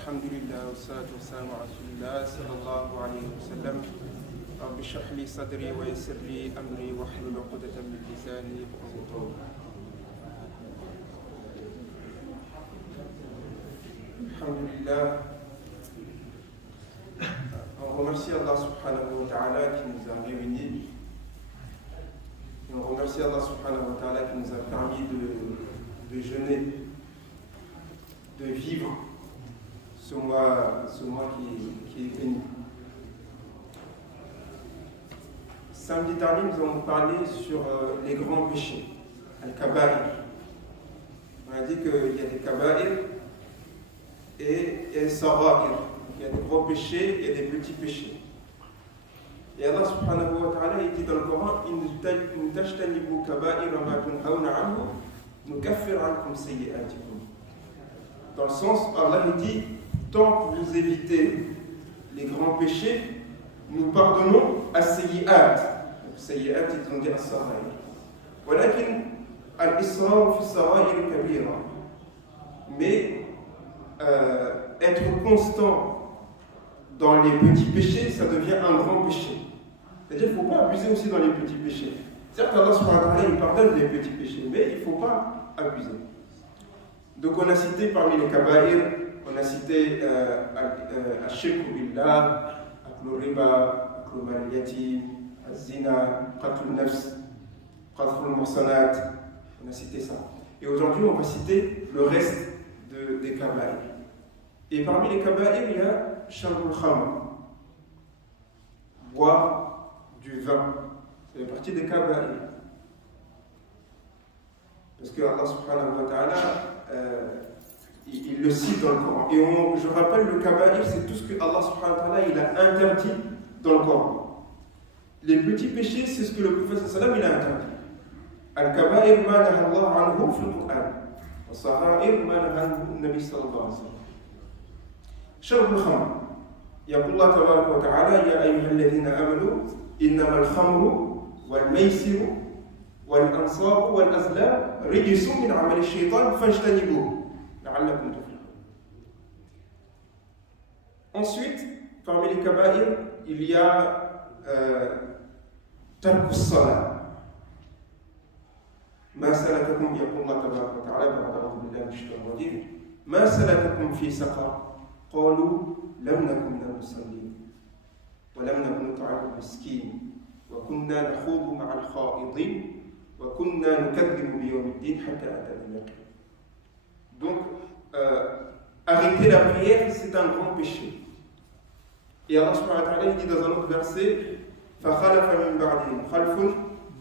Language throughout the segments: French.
الحمد لله والصلاة والسلام على رسول الله صلى الله عليه وسلم. رب اشرح لي صدري ويسر لي أمري واحلل عقدة من لساني يفقهوا قولي. Alhamdulillah. On remercie Allah subhanahu wa ta'ala qui nous a réunis. Et on remercie Allah subhanahu wa ta'ala qui nous a permis de jeûner, de vivre ce mois qui est béni. Samedi dernier, nous avons parlé sur les grands péchés, al-kaba'ir. On a dit qu'il y a des kaba'ir et sara'ir. Il y a des gros péchés et des petits péchés. Et Allah subhanahu wa ta'ala il dit dans le Coran in tajtanibu kaba'ira ma tunhawna anhu nukaffir ankum sayyi'atikum. Dans le sens, Allah dit tant que vous évitez les grands péchés, nous pardonnons à sayyi'at. Sayyi'at, ils ont dit as-sara'ir. Walakin al-israr fi sara'ir kabira. Mais être constant dans les petits péchés, ça devient un grand péché. C'est-à-dire qu'il ne faut pas abuser aussi dans les petits péchés. Certes, Allah subhanahu wa ta'ala, il pardonne les petits péchés, mais il ne faut pas abuser. Donc on a cité parmi les kaba'ir, on a cité al-shirku billah, aklu riba, aklu mal yatim, az-zina, qatl nafs, qatl al-muhsanat, on a cité ça. Et aujourd'hui, on va citer le reste des kaba'ir. Et parmi les kaba'ir, il y a sharbul khamr, boire du vin. C'est partie des kaba'ir. Parce que Allah subhanahu wa ta'ala, il le cite dans le Coran. Et je rappelle, le kaba'ir, c'est tout ce que Allah subhanahu wa ta'ala il a interdit dans le Coran. Les petits péchés, c'est ce que le prophète sallallahu alayhi wa sallam il a interdit. Al-kaba'ir ma naha Allah anhu fi al-Qur'an. Wa sara'ir ma naha an-nabi sallallahu alayhi wa sallam. شرب الخمر يقول الله تبارك وتعالى يا أيها الذين آمنوا إنما الخمر والميسر والأنصاب والأزلام رجس من عمل الشيطان فاجتنبوه لعلكم تفلحون. Ensuite, parmi les kaba'ir, il y a ترك الصلاة. ما سلككم يقول الله تبارك وتعالى بعد أعوذ بالله من الشيطان الرجيم ما سلككم في سقر قالوا لم نكن من المصلين ولم نكن نطعم المسكين وكنا نخوض مع الخائضين وكنا نكذب بيوم الدين حتى أتانا اليقين. Donc, arrêter la prière, c'est un grand péché. Et Allah subhanahu wa ta'ala dit dans un autre verset فخلف من بعدهم خلف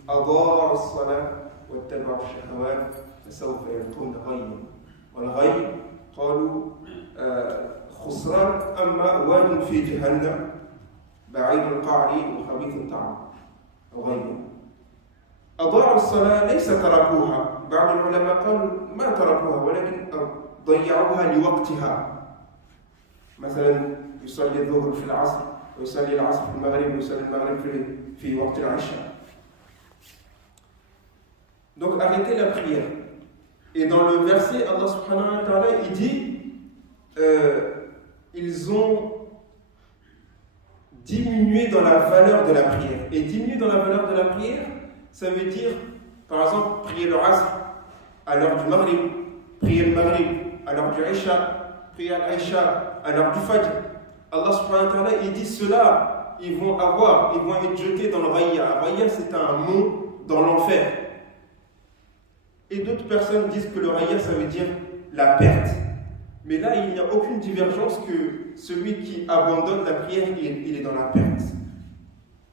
أضاعوا الصلاة واتبعوا الشهوات فسوف يلقون غيا والغي قالوا خسران أما واد في جهنم بعيد القعر وخبيث الطعم غير. أضاعوا الصلاة ليس تركوها، بعض العلماء قالوا ما تركوها ولكن ضيعوها لوقتها. مثلا يصلي الظهر في العصر ويصلي العصر في المغرب ويصلي المغرب في وقت العشاء. Donc arrêtez la prière. Et dans le verset, Allah subhanahu wa ta'ala il dit ils ont diminué dans la valeur de la prière. Et diminuer dans la valeur de la prière, ça veut dire, par exemple, prier le Asr à l'heure du Maghrib, prier le Maghrib à l'heure du Isha, prier l'Isha à l'heure du Fajr. Allah subhanahu wa ta'ala, il dit cela, ils vont être jetés dans le Raya. Raya, c'est un mont dans l'enfer. Et d'autres personnes disent que le Raya, ça veut dire la perte. Mais là, il n'y a aucune divergence que celui qui abandonne la prière, il est dans la perte.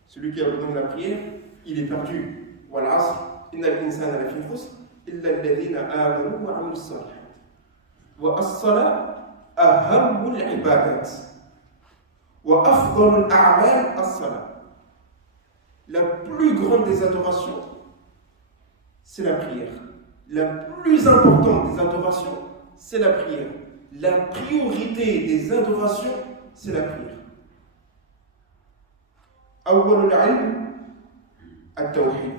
Celui qui abandonne la prière, il est perdu. Wal asr, innal insana lafi khusr, illa alladhina amanu wa amilus salihat. Wa as-salat ahammul ibadat. Wa afdalul a'mal as-salat. La plus grande des adorations, c'est la prière. La plus importante des adorations, c'est la prière. La priorité des adorations, c'est la prière. أول العلم التوحيد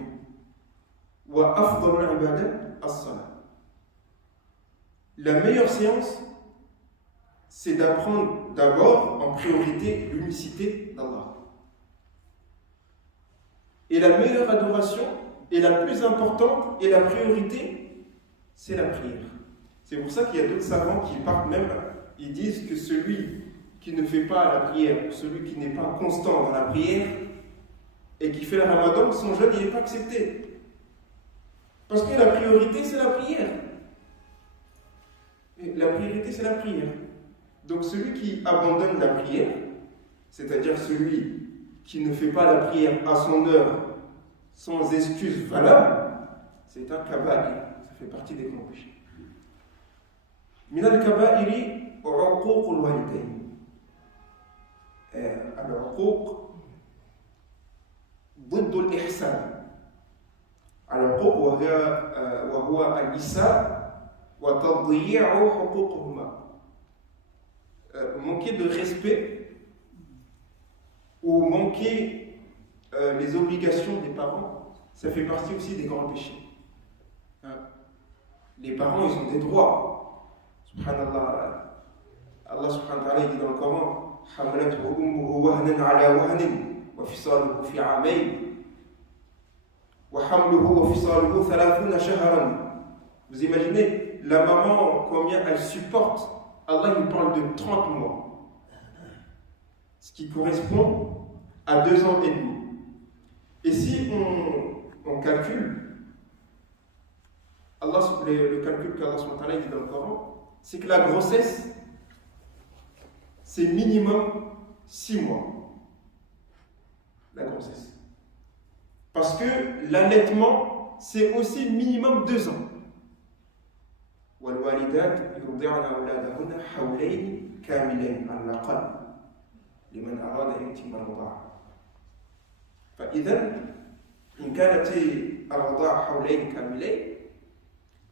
وأفضل العبادات الصلاة. La meilleure science, c'est d'apprendre d'abord en priorité l'unicité d'Allah. Et la meilleure adoration, et la plus importante, et la priorité, c'est la prière. C'est pour ça qu'il y a d'autres savants qui partent même, ils disent que celui qui ne fait pas la prière, celui qui n'est pas constant dans la prière, et qui fait le ramadan, son jeûne, il n'est pas accepté. Parce que la priorité, c'est la prière. Et la priorité, c'est la prière. Donc celui qui abandonne la prière, c'est-à-dire celui qui ne fait pas la prière à son heure, sans excuse valable, c'est un kaba'ir. Ça fait partie des grands péchés. Min al-kaba'iri uquq al-walidayn. Al-uquq ضد الإحسان. العقوق وهو الإساءة وتضييع حقوقهما. Manquer de respect ou manquer les obligations des parents, ça fait partie aussi des grands péchés. Les parents, ils ont des droits. Subhanallah, Allah subhanahu wa ta'ala dit dans le Coran, حملته أمه وهنا على وهن وفصاله في عامين وحمله وفصاله 30 شهرا. Vous imaginez la maman combien elle supporte. Allah nous parle de 30 mois, ce qui correspond à 2 ans et demi. Et si on calcule, le calcul qu'Allah dit dans le Coran, c'est que la grossesse, c'est minimum 6 mois. La grossesse. Parce que l'allaitement, c'est aussi minimum 2 ans. والوالدات يرضعن أولادهن حولين كاملين على الأقل لمن أراد أن يتم الرضاعة. فإذا إن كانت الرضاعة حولين كاملين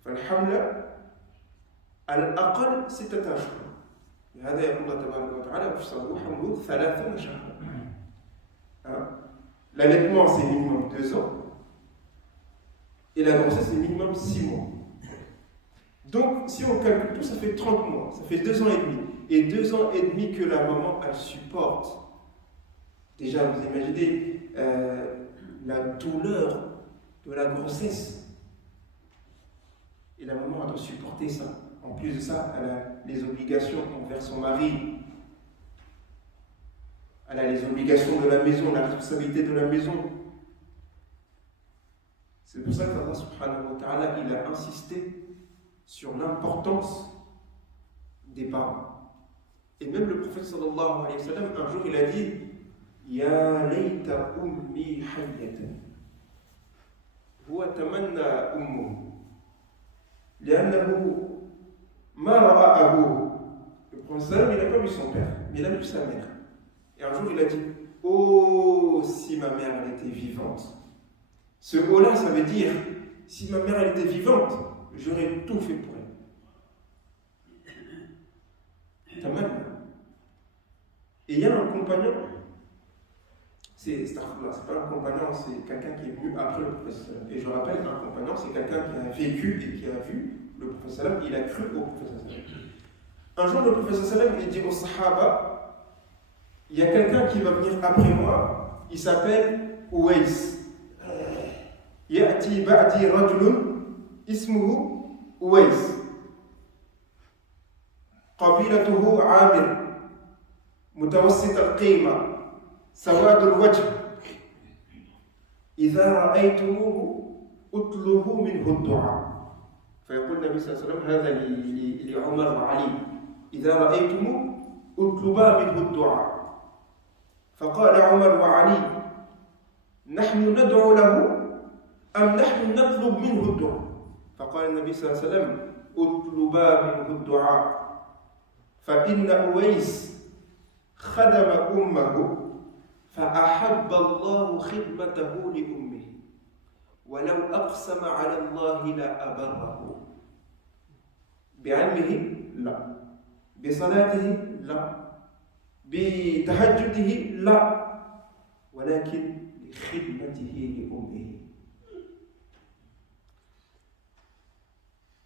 فالحمل على الأقل 6 أشهر. لهذا يقول الله تبارك وتعالى وفصاله حمله 30 شهرا. L'allaitement c'est minimum 2 ans et la grossesse c'est minimum 6 mois. Donc, si on calcule tout, ça fait 30 mois, ça fait 2 ans et demi. Et 2 ans et demi que la maman, elle supporte. Déjà, vous imaginez la douleur de la grossesse. Et la maman, elle doit supporter ça. En plus de ça, elle a les obligations envers son mari. Elle a les obligations de la maison, la responsabilité de la maison. C'est pour ça qu'Allah subhanahu wa ta'ala, il a insisté sur l'importance des parents. Et même le prophète sallallahu alayhi wa sallam, un jour il a dit Ya layta ummi hayyatan huwa tamanna ummuhu li'annahu ma ra'a abuhu. Le prophète sallallahu il n'a pas vu son père, mais il a vu sa mère. Et un jour il a dit Oh, si ma mère elle était vivante. Ce mot-là, ça veut dire si ma mère elle était vivante, j'aurais tout fait pour elle. Tamanna. Et il y a un compagnon, c'est pas un compagnon, c'est quelqu'un qui est venu après le prophète. Et je rappelle, un compagnon, c'est quelqu'un qui a vécu et qui a vu le prophète, il a cru au prophète. Un jour, le prophète, il dit aux Sahaba, il y a quelqu'un qui va venir après moi, il s'appelle Uwais. Ya'ti ba'di rajulun اسمه أويس قبيلته عامر متوسط القيمة سواد الوجه إذا رأيتموه اطلبوا منه الدعاء. فيقول النبي صلى الله عليه وسلم هذا لعمر وعلي إذا رأيتموه اطلبا منه الدعاء. فقال عمر وعلي نحن ندعو له أم نحن نطلب منه الدعاء؟ فقال النبي صلى الله عليه وسلم اطلبا منه الدعاء فإن أويس خدم أمه فأحب الله خدمته لأمه ولو أقسم على الله لأبره. بعلمه لا، بصلاته لا، بتهجده لا، ولكن لخدمته لأمه.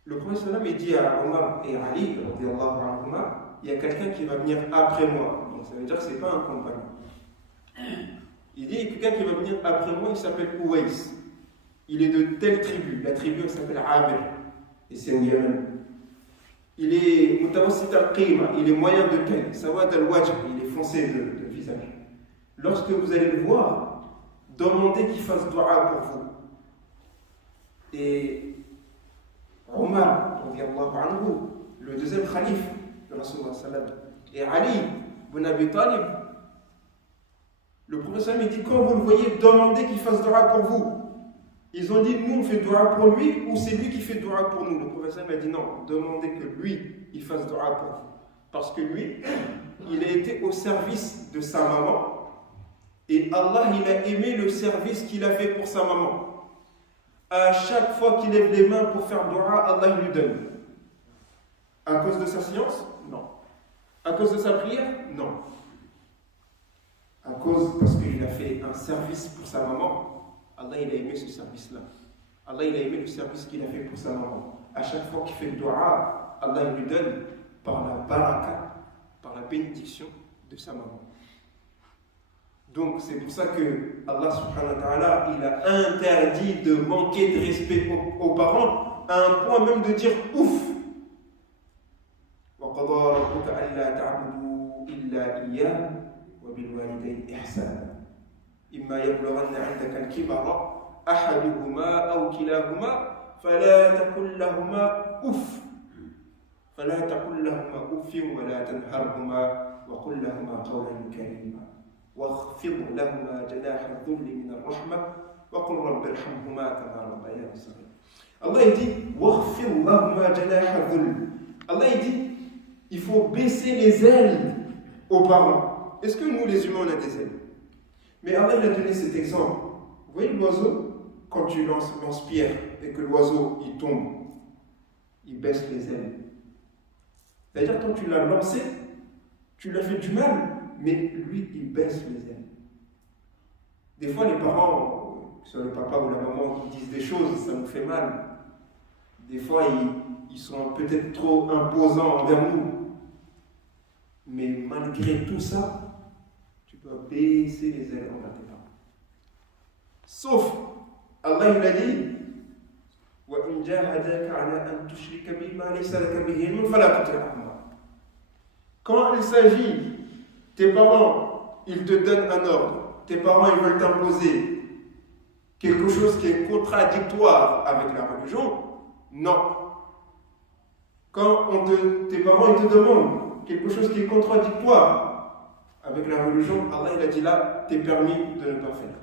Le prophète sallam il dit à Omar et Ali, radiyallahu anhuma, il y a quelqu'un qui va venir après moi. Donc ça veut dire que ce n'est pas un compagnon. Il dit, quelqu'un qui va venir après moi, il s'appelle Ouais. Il est de telle tribu. La tribu elle s'appelle Amir. Et c'est au Yémen. Il est mutawassit al-qima, il est moyen de taille. Sawad al-wajh, il est foncé de visage. Lorsque vous allez le voir, demandez qu'il fasse dua pour vous. Et Omar, anhu, le deuxième khalif de Rasulullah sallam, et Ali ibn Abi Talib, le prophète il dit, quand vous le voyez, demandez qu'il fasse dua pour vous. Ils ont dit, nous on fait dua pour lui ou c'est lui qui fait dua pour nous. Le prophète a dit non, demandez que lui, il fasse dua pour vous. Parce que lui, il a été au service de sa maman et Allah, il a aimé le service qu'il a fait pour sa maman. À chaque fois qu'il lève les mains pour faire dua, Allah lui donne. À cause de sa science? Non. À cause de sa prière? Non. Parce qu'il a fait un service pour sa maman. Allah il a aimé ce service-là. Allah il a aimé le service qu'il a fait pour sa maman. À chaque fois qu'il fait le dua, Allah il lui donne par la baraka, par la bénédiction de sa maman. Donc c'est pour ça que Allah subhanahu wa ta'ala il a interdit de manquer de respect aux parents à un point même de dire ouf. وَقَضَى رَبُّكَ أَلَّا تَعْبُدُوا إِلَّا إِيَّاهُ وَبِالْوَالِدَيْنِ إِحْسَانًا إما يبلغن عندك الكبر أحدهما أو كلاهما فلا تقل لهما أف ولا تنهرهما وقل لهما قولا كريما واخفض لهما جناح الذل من الرحمة وقل رب ارحمهما كما ربياني صغيرا. Allah dit واخفض لهما جناح الذل. Allah dit il faut baisser les ailes aux parents. Est-ce que nous les humains on a des ailes? Mais Allah il a donné cet exemple. Vous voyez l'oiseau, quand tu lances pierre et que l'oiseau il tombe, il baisse les ailes. C'est-à-dire quand tu l'as lancé, tu l'as fait du mal, mais lui il baisse les ailes. Des fois les parents, que ce soit le papa ou la maman qui disent des choses, ça nous fait mal. Des fois ils sont peut-être trop imposants envers nous. Mais malgré tout ça, tu dois baisser les ailes envers tes parents. Sauf, Allah il a dit وَإِنْ جَاهَدَاكَ عَلَىٰ أَنْ تُشْرِكَ بِي مَا لَيْسَ لَكَ بِهِ عِلْمٌ فَلَا تُطِعْهُمَا. Quand il s'agit, tes parents, ils te donnent un ordre, tes parents ils veulent t'imposer quelque chose qui est contradictoire avec la religion, non. Quand tes parents ils te demandent quelque chose qui est contradictoire avec la religion, Allah il a dit là, t'es permis de ne pas faire.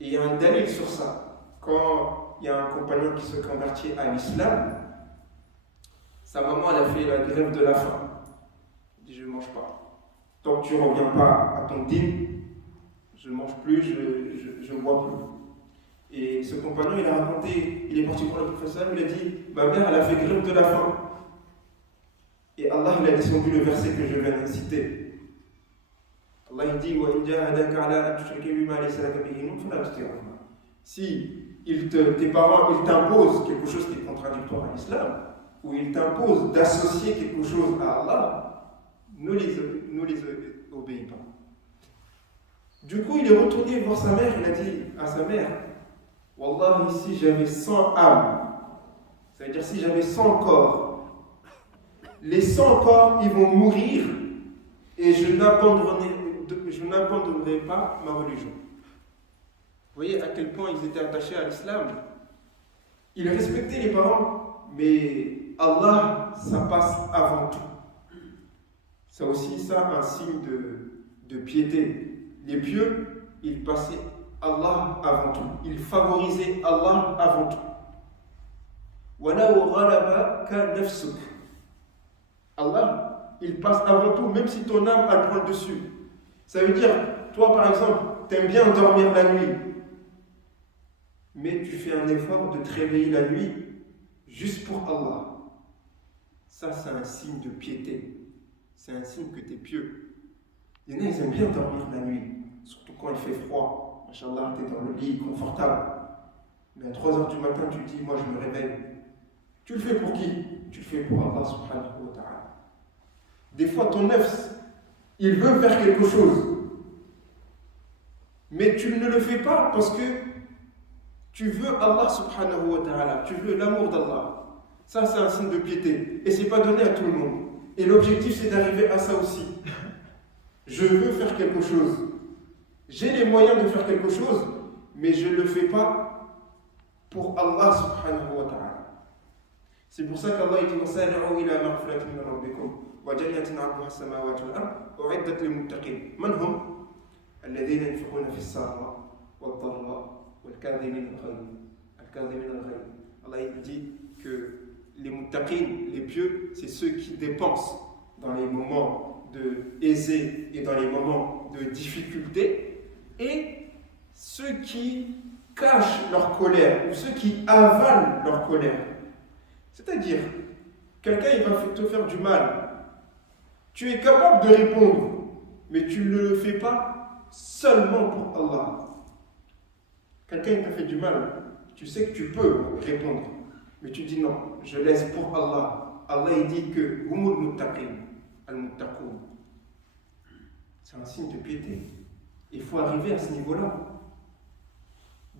Et il y a un dalil sur ça. Quand il y a un compagnon qui se convertit à l'islam, sa maman elle a fait la grève de la faim. Il dit je ne mange pas. Tant que tu ne reviens pas à ton dîme, je ne mange plus, je ne bois plus. Et ce compagnon il a raconté, il est parti pour le professeur, il a dit ma mère elle a fait grève de la faim. Et Allah il a descendu le verset que je viens de citer. Allah dit si tes parents ils t'imposent quelque chose qui est contradictoire à l'islam, ou ils t'imposent d'associer quelque chose à Allah, ne les obéis pas. Du coup, il est retourné voir sa mère, il a dit à sa mère Wallah, si j'avais 100 âmes, ça veut dire si j'avais 100 corps, les 100 corps ils vont mourir et je n'abandonnerai pas ma religion. Vous voyez à quel point ils étaient attachés à l'islam. Ils respectaient les parents, mais Allah, ça passe avant tout. C'est aussi ça un signe de piété. Les pieux, ils passaient Allah avant tout. Ils favorisaient Allah avant tout. Allah, il passe avant tout, même si ton âme a le prend le dessus. Ça veut dire, toi par exemple, tu aimes bien dormir la nuit, mais tu fais un effort de te réveiller la nuit juste pour Allah. Ça, c'est un signe de piété. C'est un signe que tu es pieux. Il y en a, ils aiment bien dormir la nuit, surtout quand il fait froid. Machallah, tu es dans le lit confortable. Mais à 3h du matin, tu te dis, moi je me réveille. Tu le fais pour qui? Tu le fais pour Allah subhanahu wa ta'ala. Des fois, ton nefs, il veut faire quelque chose, mais tu ne le fais pas parce que tu veux Allah subhanahu wa ta'ala, tu veux l'amour d'Allah. Ça, c'est un signe de piété. Et c'est pas donné à tout le monde. Et l'objectif, c'est d'arriver à ça aussi. Je veux faire quelque chose. J'ai les moyens de faire quelque chose, mais je ne le fais pas pour Allah subhanahu wa ta'ala. C'est pour ça qu'Allah dit وَسَارِعُوا إِلَى مَغْفِرَةٍ مِّن رَبِّكُمْ وَجَنَّةٍ عَرْضُهَا السَّمَاوَاتُ وَالْأَرْضُ أُعِدَّتْ لِلْمُتَّقِينَ مَنْ هُمْ الَّذِينَ يُنْفِقُونَ فِي السَّرَّاءِ وَالضَّرَّاءِ وَالْكَاظِمِينَ الْغَيْظَ. Allah dit que les muttaqin, les pieux, c'est ceux qui dépensent dans les moments de aisés et dans les moments de difficulté, et ceux qui cachent leur colère ou ceux qui avalent leur colère. C'est-à-dire, quelqu'un il va te faire du mal, tu es capable de répondre, mais tu ne le fais pas seulement pour Allah. Quelqu'un il t'a fait du mal, tu sais que tu peux répondre, mais tu dis non, je laisse pour Allah. Allah il dit que humul muttaqin, al-muttaqoun. C'est un signe de piété. Il faut arriver à ce niveau-là,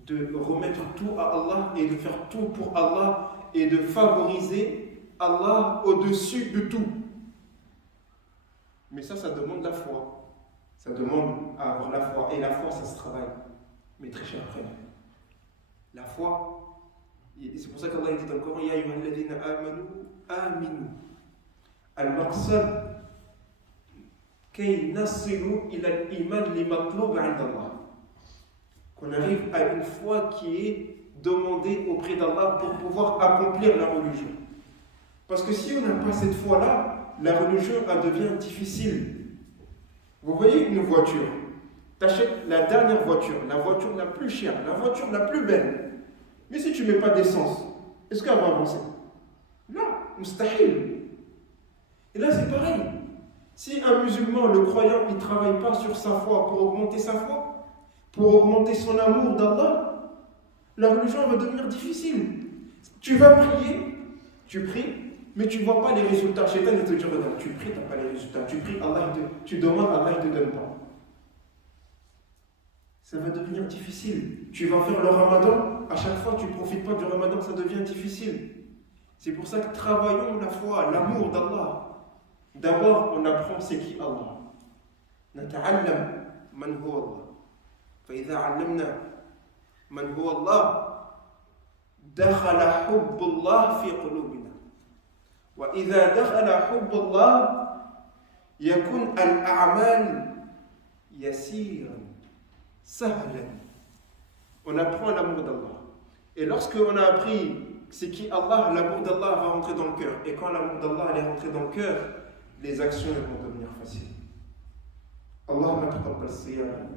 de remettre tout à Allah et de faire tout pour Allah et de favoriser Allah au-dessus de tout. Mais ça demande la foi. Ça demande à avoir la foi. Et la foi, ça se travaille. Mais très cher frère. La foi, et c'est pour ça qu'Allah dit dans le Coran, Ya ayyuhalladhina amanu, aminu. Al-maqsad, kay nasilu ila al-iman li matlub 'inda Allah. Qu'on arrive à une foi qui est demandée auprès d'Allah pour pouvoir accomplir la religion. Parce que si on n'a pas cette foi-là, la religion elle devient difficile. Vous voyez une voiture, tu achètes la dernière voiture, la voiture la plus chère, la voiture la plus belle. Mais si tu ne mets pas d'essence, est-ce qu'elle va avancer? Non, mustahil. Et là c'est pareil. Si un musulman, le croyant, il ne travaille pas sur sa foi pour augmenter sa foi, pour augmenter son amour d'Allah, la religion va devenir difficile. Tu vas prier, tu pries, mais tu ne vois pas les résultats. Shaitan il te dit, regarde, tu pries, tu n'as pas les résultats. Tu pries, tu demandes, Allah ne te donne pas. Ça va devenir difficile. Tu vas faire le ramadan, à chaque fois tu ne profites pas du ramadan, ça devient difficile. C'est pour ça que travaillons la foi, l'amour d'Allah. D'abord, on apprend c'est qui Allah. نتعلم من هو الله. فإذا علمنا من هو الله دخل حب الله في قلوبنا. وإذا دخل حب الله يكون الأعمال يسيرا سهلا. On apprend l'amour d'Allah. Et lorsque on a appris c'est qui Allah, l'amour d'Allah va rentrer dans le cœur. Et quand l'amour d'Allah est rentré dans le cœur, les actions vont devenir faciles. اللهم تقبل الصيام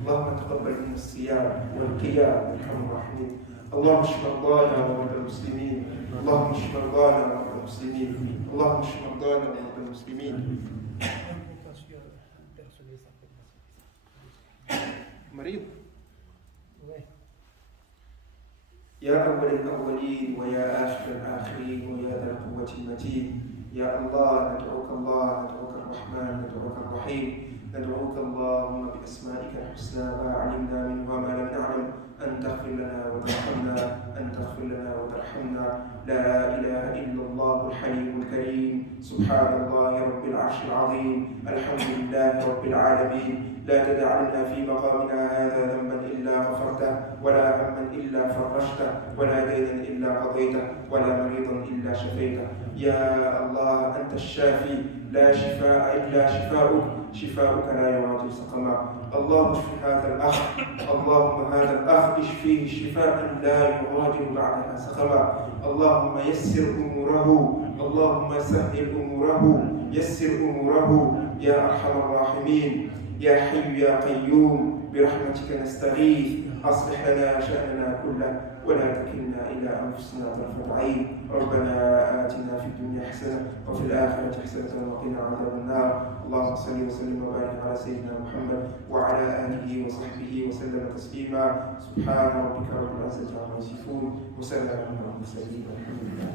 اللهم تقبل منا الصيام والقيام ارحم الراحمين اللهم اشف مرضانا ومرضى المسلمين اللهم اشف مرضانا ومرضى المسلمين اللهم اشف مرضانا ومرضى المسلمين مريض يا أول الأولين ويا آخر الآخرين ويا ذا القوة المتين يا الله ندعوك الرحمن ندعوك الرحيم ندعوك اللهم بأسمائك الحسنى ما علمنا منها ما لم نعلم أن تغفر لنا وترحمنا أن تغفر لنا وترحمنا لا إله إلا الله الحليم الكريم سبحان الله رب العرش العظيم الحمد لله رب العالمين لا تدع لنا في مقامنا هذا ذنبا إلا غفرته ولا هما إلا فرجته ولا دينا إلا قضيته ولا مريضا إلا شفيته يا الله أنت الشافي لا شفاء إلا شفاؤك شفاؤك لا يغادر سقما اللهم اشف هذا الأخ اللهم هذا الأخ اشفيه شفاء لا يغادر بعدها سقما اللهم يسر أموره اللهم سهل أموره يسر أموره يا أرحم الراحمين يا حي يا قيوم برحمتك نستغيث أصلح لنا شأننا كله ولا تكلنا إلى أنفسنا طرفة عين ربنا آتنا في الدنيا حسنة وفي الآخرة حسنة وقنا عذاب النار اللهم صل وسلم وبارك على سيدنا محمد وعلى آله وصحبه وسلم تسليما سبحان ربك رب العزة عما يصفون وسلام على المرسلين والحمد لله